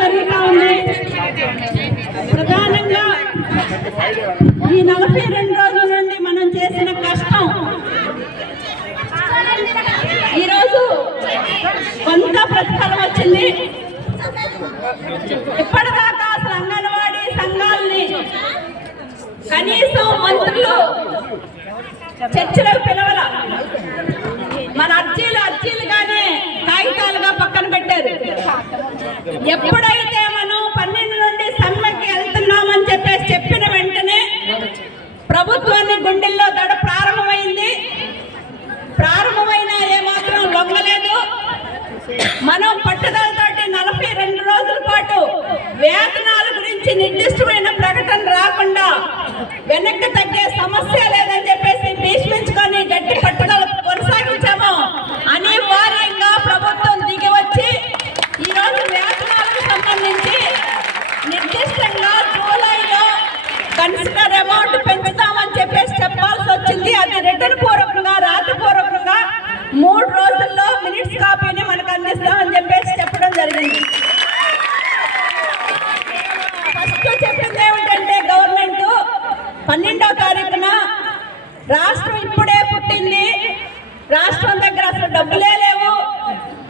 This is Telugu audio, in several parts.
జరుగుతూ ఉంది. ప్రధానంగా ఈ 42 రోజుల నుండి మనం చేసిన కష్టం ఈరోజు కొంత ప్రతిఫలం వచ్చింది. ఇప్పటిదాకా అసలు అంగన్వాడీ సంఘాలని కనీసం మంత్రులు చర్చలకు పిలవల, మన అర్జీలుగానే కాగితాలుగా పక్కన పెట్టారు. ఎప్పుడైతే మనం 12 నుండి సమ్మెకి వెళ్తున్నామని చెప్పిన వెంటనే ప్రభుత్వాన్ని గుండెల్లో దడ ప్రారంభమైంది. ప్రారంభమైన ఏమాత్రం లొంగలేదు. మనం పట్టుదలతోటి 42 రోజుల పాటు వేతనాల గురించి నిర్దిష్టమైన ప్రకటన రాకుండా వెనక్కి తగ్గే సమస్య లేదని చెప్పేసి భీష్మించుకొని గట్టి పట్టుదల కొనసాగించాము. అనివార్యంగా ప్రభుత్వం దిగి వచ్చి ఈరోజు వేతనాలకు సంబంధించి నిర్దిష్టంగా జూలైలో కన్సిడర్ అమౌంట్ పెంచుతామని చెప్పేసి చెప్పాల్సి వచ్చింది. అది రిటర్న్ పూర్వకంగా రాతపూర్వకంగా 3 రోజుల్లో మినిట్స్ కాపీని మనకు అందిస్తామని చెప్పేసి చెప్పడం జరిగింది. ఫస్ట్ చెప్పింది ఏమిటంటే గవర్నమెంట్ 12వ తారీఖున రాష్ట్రం ఇప్పుడే పుట్టింది, రాష్ట్రం దగ్గర అసలు డబ్బులే లేవు,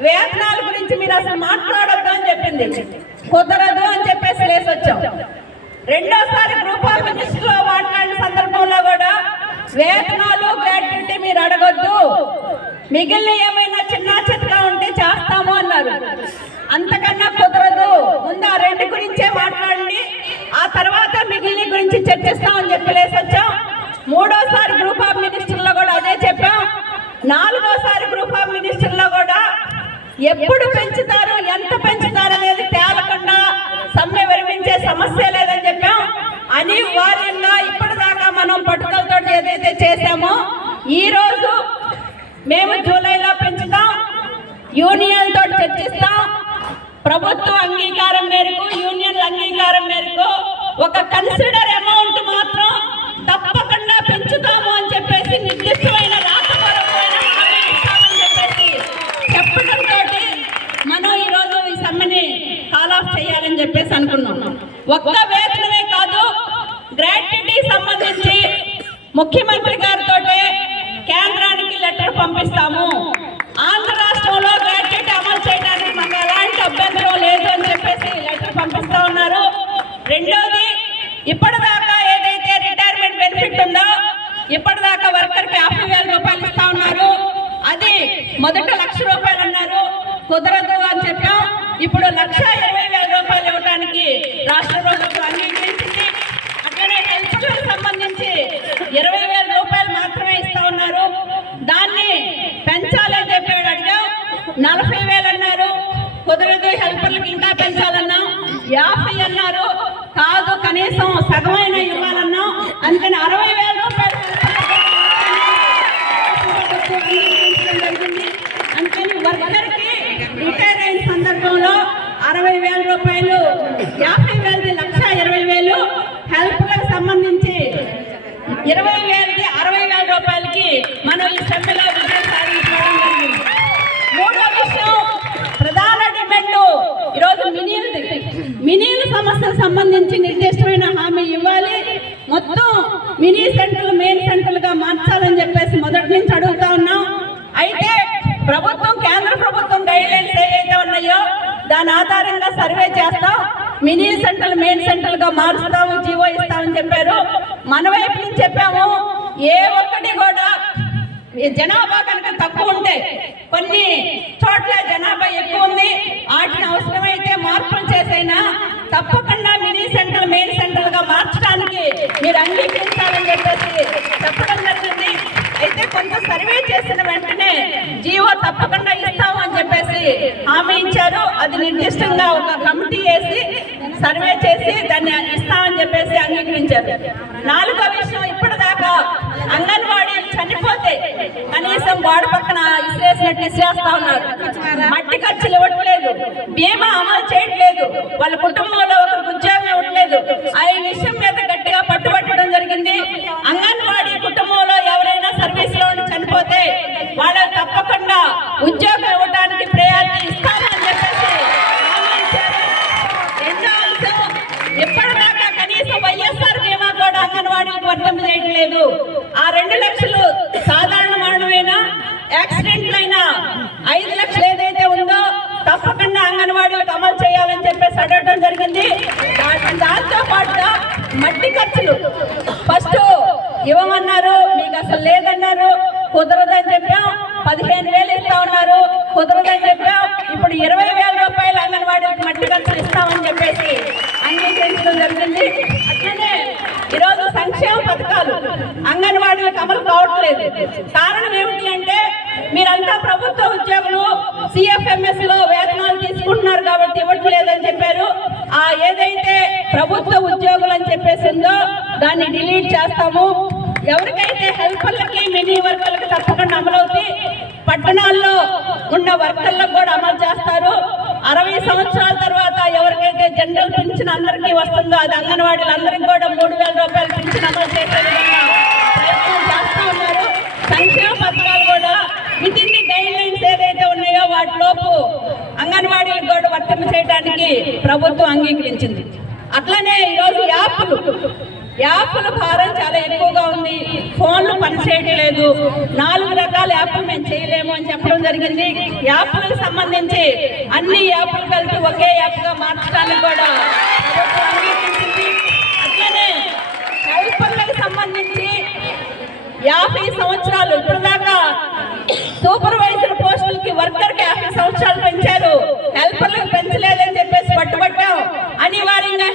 వేతనాల గురించి మీరు అసలు మాట్లాడొద్దు అని చెప్పింది. కుదరదు అని చెప్పేసి లేసి వచ్చాం. రెండోసారి గ్రూప్ ఆఫ్ మినిస్టర్లో మాట్లాడిన సందర్భంలో కూడా వేతనాలు గ్రాట్యుటీ మీరు అడగొద్దు, మిగిలిన ఏమైనా చిన్న చితగా ఉంటే చేస్తాము అన్నారు. అంతకన్నా కుదరదు, ముందు ఆ 2 గురించే మాట్లాడండి, ఆ తర్వాత మిగిలిన గురించి చర్చిస్తామని చెప్పలేసి వచ్చాం. 3వసారి గ్రూప్ ఆఫ్ మినిస్టర్లో కూడా అదే చెప్పాం. 4వసారి గ్రూప్ ఆఫ్ మినిస్టర్లో కూడా ఎప్పుడు పెంచుతారు, ఎంత పెంచుతారు అనేది తేలకుండా సమ్మె విరమించే సమస్య లేదని చెప్పాం. అనివార్యంగా ఇప్పటిదాకా మనం పట్టుదలతో ఏదైతే చేశామో ఈ రోజు మేము జూలైలో పెంచుతాం, యూనియన్ తోటి చర్చిస్తాం. ప్రభుత్వ అంగీకారం మేరకు, యూనియన్ల అంగీకారం మేరకు ఒక కన్సిడర్ అమౌంట్ మాత్రం తప్పకుండా పెంచుతాము అని చెప్పేసి నిర్దిష్టమైన రాతపూర్వకమైన హామీ ఇస్తామని చెప్పేసి చెప్పడంతో మనం ఈరోజు ఈ సమ్మెని కాల్ ఆఫ్ చేయాలని చెప్పేసి అనుకున్నాం. ఒక్క వేతనమే కాదు, గ్రాట్యుటీ సంబంధించి ముఖ్యమంత్రి గారితో కేంద్రానికి లెటర్ పంపిస్తాము. ఆంధ్ర రాష్ట్రంలో గ్రాట్యుటీ అమలు చేయడానికి మాకు ఎలాంటి అభ్యంతరం లేదు అని చెప్పేసి లెటర్ పంపిస్తా ఉన్నారు. రెండోది, ఇప్పటిదాకా ఏదైతే రిటైర్మెంట్ బెనిఫిట్ ఉందో ఇప్పటిదాకా వర్కర్కి 50,000 రూపాయలు ఇస్తా ఉన్నారు. అది మొదట 1,00,000 రూపాయలు అన్నారు, కుదరదు అని చెప్పాం. ఇప్పుడు 1,20,000 రూపాయలు ఇవ్వడానికి రాష్ట్ర ప్రభుత్వం అంగీకరించింది. అట్లనే హెల్త్ సంబంధించి 20,000 రూపాయలు మాత్రమే ఇస్తా ఉన్నారు. దాన్ని పెంచాలని చెప్పాడు, అడిగాం. 40,000 అన్నారు, కుదరదు, హెల్పర్లకు ఇంకా పెంచాలన్నాం. 50 అన్నారు, కాదు కనీసం సగమైన ఇవ్వాలన్నాం. అందుకని 60,000 రూపాయలు జరిగింది. అందుకని వర్కర్కి రిటైర్ అయిన సందర్భంలో 60,000 రూపాయలు, 50,000ది 1,20,000, హెల్ప్లకు సంబంధించి 20,000ది 60,000 రూపాయలకి మనం ఈ సమ్మెలో విజయం సాధించడం జరిగింది. 3వ విషయం, ప్రధాన డిమాండ్ ఈరోజు మినీల సమస్యకు సంబంధించి నిర్దిష్టమైన హామీ ఇవ్వాలి. మొత్తం మినీ సెంటర్లు మెయిన్ సెంటర్లుగా మార్చాలని చెప్పేసి మొదటి నుంచి అడుగుతా ఉన్నాం. అయితే ప్రభుత్వం, కేంద్ర ప్రభుత్వం గైడ్ లైన్స్ ఏవైతే ఉన్నాయో దాని ఆధారంగా సర్వే చేస్తాం, మినీ సెంటర్లు మెయిన్ సెంటర్లుగా మారుస్తాము, జీవో ఇస్తామని చెప్పారు. మన వైపు నుంచి చెప్పాము, ఏ ఒక్కటి కూడా జనాభా కనుక తక్కువ ఉంటే, కొన్ని చోట్ల జనాభా ఎక్కువ ఉంది, వాటిని అవసరమైతే మార్పులు చేసైనా తప్పకుండా మినీ సెంటర్ మెయిన్ సెంటర్లుగా మార్చడానికి మీరు అంగీకరించాలని చెప్పేసి చెప్పడం జరిగింది. అయితే కొంత సర్వే చేసిన వెంటనే జీవో తప్పకుండా ఇస్తాము అని చెప్పేసి హామీ ఇచ్చారు. అది నిర్దిష్టంగా ఒక కమిటీ వేసి సర్వే చేసి దాన్ని ఇస్తామని చెప్పేసి అంగీకరించారు. 4వ విషయం, ఇప్పటిదాకా అంగన్వాడీలు చనిపోతే కనీసం గోడ పక్కన ఇసిరేసినట్టు ఇసిరేస్తా ఉన్నారు, మట్టి ఖర్చులు ఇవ్వట్లేదు, బీమా అమలు చేయట్లేదు, వాళ్ళ కుటుంబంలో ఒకరికి ఉద్యోగం ఇవ్వట్లేదు. ఆ విషయం మీద గట్టిగా పట్టుబట్టడం జరిగింది. అంగన్వాడీ కుటుంబంలో ఎవరైనా సర్వీస్ లో చనిపోతే వాళ్ళకి తప్పకుండా ఉద్యోగం ఇవ్వడానికి ప్రయారిటీ ఇస్తానని చెప్పేసి వర్తింపు చేయట్లేదు. ఆ 2 లక్షలు సాధారణ మరణమైనా యాక్సిడెంట్లు అయినా 5 లక్షలు ఏదైతే ఉందో తప్పకుండా అంగన్వాడీలకు అమలు చేయాలని చెప్పేసి అడగడం జరిగింది. దాంతో పాటుగా మట్టి ఖర్చులు ఫస్ట్ ఇవ్వమన్నారు, మీకు అసలు లేదన్నారు, కుదరదని చెప్పాం. 15,000 ఇస్తా ఉన్నారు, కుదరదని చెప్పాం. ఇప్పుడు 20,000 రూపాయలు అంగన్వాడీలకు మట్టి ఖర్చులు ఇస్తామని చెప్పేసి అంగీకరించడం జరిగింది. అట్లనే ఈరోజు సంక్షేమ పథకాలు అంగన్వాడీలకు అమలు కావట్లేదు. కారణం ఏమిటి అంటే మీరంతా ప్రభుత్వ ఉద్యోగులు CFMS లో వేతనాలు తీసుకుంటున్నారు కాబట్టి ఇవ్వట్లేదని చెప్పారు. ఆ ఏదైతే ప్రభుత్వ ఉద్యోగులు అని చెప్పేసి ఉందో దాన్ని డిలీట్ చేస్తాము. ఎవరికైతే హెల్పర్లకి మినీ వర్కర్లకు తప్పకుండా అమలవుతాయి. పట్టణాల్లో ఉన్న వర్కర్లకు కూడా అమలు చేస్తారు. 60 సంవత్సరాల తర్వాత ఎవరికైతే జనరల్ పింఛన్ అందరికీ వస్తుందో అది అంగన్వాడీలు అందరికీ కూడా 3,000 రూపాయలు పింఛన్ అమలు చేసే విధంగా ప్రయత్నం చేస్తూ ఉన్నారు. సంక్షేమ పథకాలు కూడా with in the guide lines ఏదైతే ఉన్నాయో వాటిలోపు అంగన్వాడీలకు కూడా వర్తింప చేయడానికి ప్రభుత్వం అంగీకరించింది. అట్లనే ఈరోజు యాప్ల భారం చాలా ఎక్కువగా ఉంది. ఫోన్లు పనిచేయట్లేదు. 4 రకాల యాప్లు మేము చేయలేము అని చెప్పడం జరిగింది. యాప్లకు సంబంధించి అన్ని యాప్లు కలిపి ఒకే యాప్గా మార్చడానికి కూడా ప్రభుత్వం అంగీకరించింది. అట్లనే హెల్పర్లకు సంబంధించి 50 సంవత్సరాలు ఇప్పటిదాకా సూపర్వైజర్ పోస్టులకి వర్కర్కి 50 సంవత్సరాలు పెంచారు, హెల్పర్లకు పెంచలేదని చెప్పేసి పట్టుబట్టాం. అనివార్యంగా